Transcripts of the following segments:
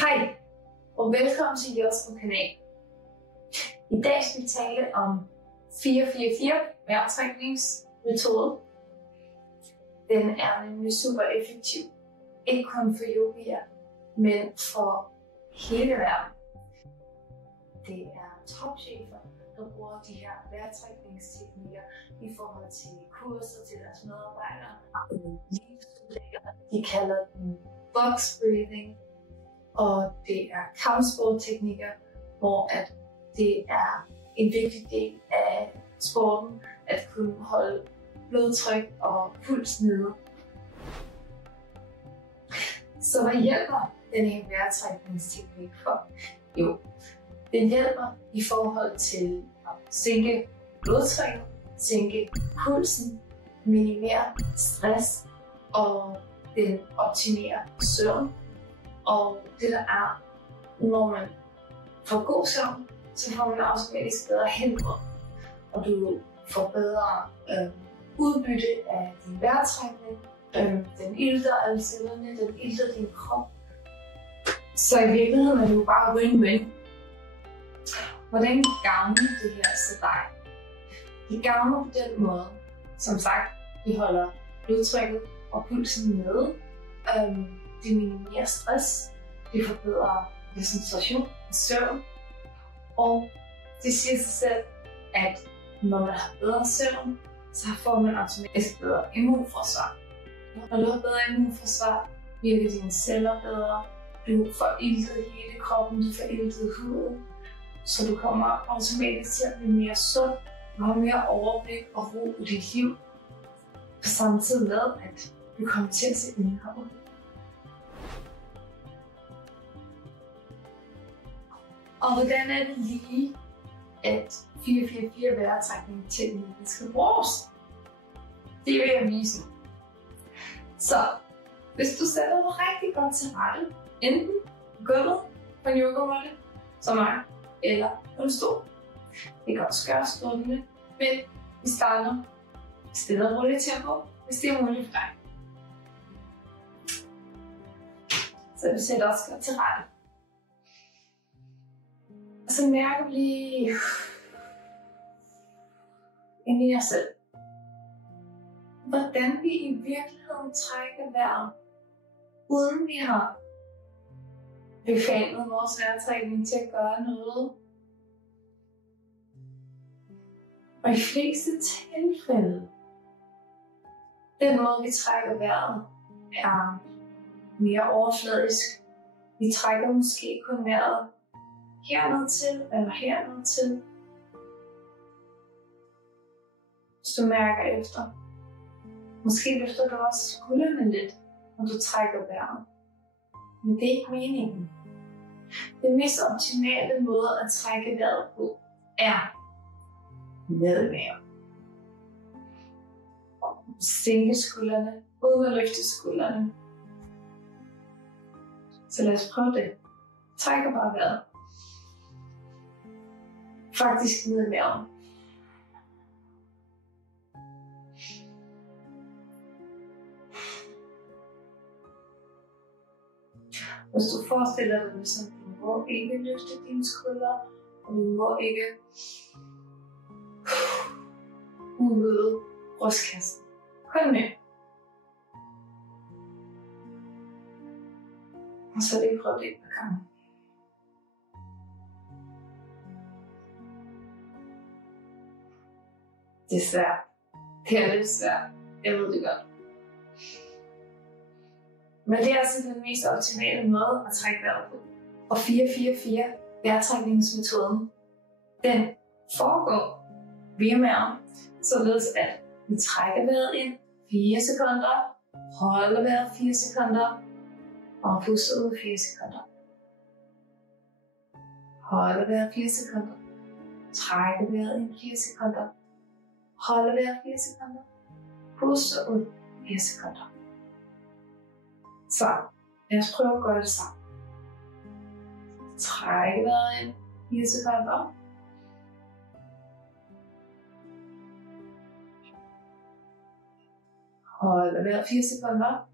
Hej og velkommen til Jospo kanal. I dag skal vi tale om 4-4-4 vejrtrækningsmetode. Den er nemlig super effektiv. Ikke kun for yogis, men for hele verden. Det er topchefer, der bruger de her vejrtrækningsteknikker i forhold til kurser til deres medarbejdere. De kalder den box breathing. Og det er kampsportteknikker, hvor det er en vigtig del af sporten at kunne holde blodtryk og puls nede. Så hvad hjælper den her vejrtrækningsteknik for? Jo, den hjælper i forhold til at sænke blodtrykket, sænke pulsen, minimere stress og den optimerer søvn. Og det der er, når man får god søvn, så får man automatisk bedre helbred. Og du får bedre udbytte af din vejrtrækning. Den ilter alle cellerne, den ilter din krop. Så i virkeligheden er det jo bare win-win. Hvordan gavner det her så dig? Det gavner på den måde, som sagt, vi holder blodtrykket og pulsen nede. Det minimerer stress, det forbedrer koncentration og søvn. Og det siger sig selv, at når man har bedre søvn, så får man automatisk bedre immunforsvar. Når du har bedre immunforsvar, virker dine celler bedre, du får iltet hele kroppen, du får iltet huden, så du kommer automatisk til at blive mere sund, du har mere overblik og ro i dit liv, på samme tid med, at du kommer til at se indhold. Og hvordan er det lige, at 4-4-4 vejrtrækningsteknikken skal bruges? Det vil jeg vise. Så hvis du sætter dig rigtig godt til rette, enten på gulvet på en yogamåtte, som mig, eller på en stol. Det kan også gøres stående, men vi starter stille og roligt tempo, hvis det er muligt for dig. Så vi sætter os godt til rette. Og så mærker vi lige ind i jer selv, hvordan vi i virkeligheden trækker vejret, uden vi har befalet vores vejrtrækning til at gøre noget. Og i fleste tilfælde, den måde vi trækker vejret er mere overfladisk. Vi trækker måske kun vejret herned til eller herned til. Hvis du mærker efter. Måske løfter du også skuldrene lidt, når du trækker vejret. Men det er ikke meningen. Den mest optimale måde at trække vejret på er med maven. Sænke skuldrene, uden at løfte skuldrene. Så lad os prøve det. Trækker bare vejret. Faktisk ned i maven. Hvis du forestiller dig det som, du må ikke løfte dine skuldre, og du må ikke udvide brystkassen. Kom med. Og så lige prøv det et par gange. Det er svært. Det er lidt svært. Jeg ved det godt. Men det er altså den mest optimale måde at trække vejret på. Og 4-4-4 vejrtrækningsmetoden, den foregår via maven, således at vi trækker vejret ind 4 sekunder, holder vejret 4 sekunder, og puster ud 4 sekunder. Holder vejret 4 sekunder, trækker vejret ind 4 sekunder, holder vejret 4 sekunder, puster ud 4 sekunder. Så lad os prøve at gøre det sammen. Træk vejret ind 4 sekunder. Hold vejret 4 sekunder.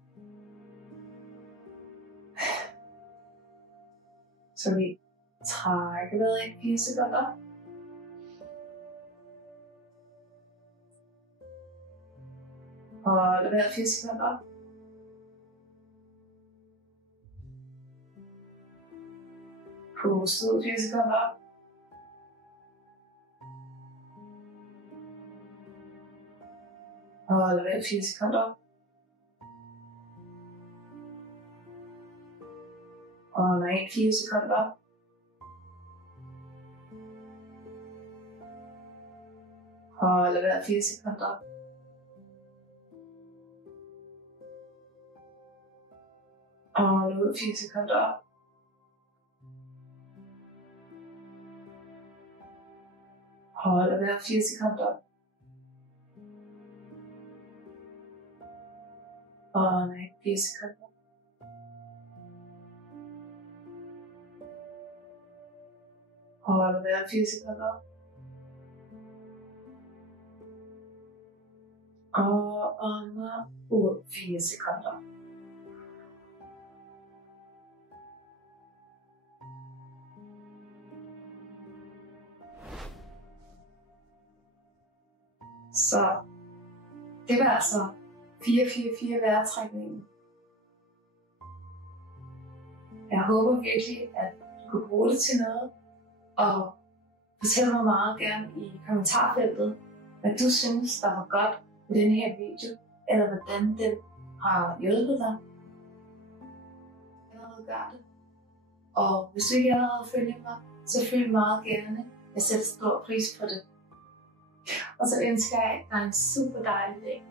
Så vi trækker vejret ind 4 sekunder. Hold vejret 4 sekunder. Pust ud 4 sekunder. Hold vejret 4 sekunder. Ånd ind 4 sekunder. Hold vejret 4 sekunder. Ånd ud 4 sekunder. Hold vejret 4 sekunder. Ånd ind 4 sekunder. Hold vejret 4 sekunder. Og ånd ud 4 sekunder. Så det var altså 4-4-4 vejrtrækningen. Jeg håber virkelig, at du kunne bruge det til noget, og fortæl mig meget gerne i kommentarfeltet, hvad du synes, der var godt ved denne her video, eller hvordan den har hjulpet dig. Jeg gør det. Og hvis du ikke allerede følger mig, så følg meget gerne. Jeg sætter stor pris på det. Og så ønsker jeg dig en super dejlig dag.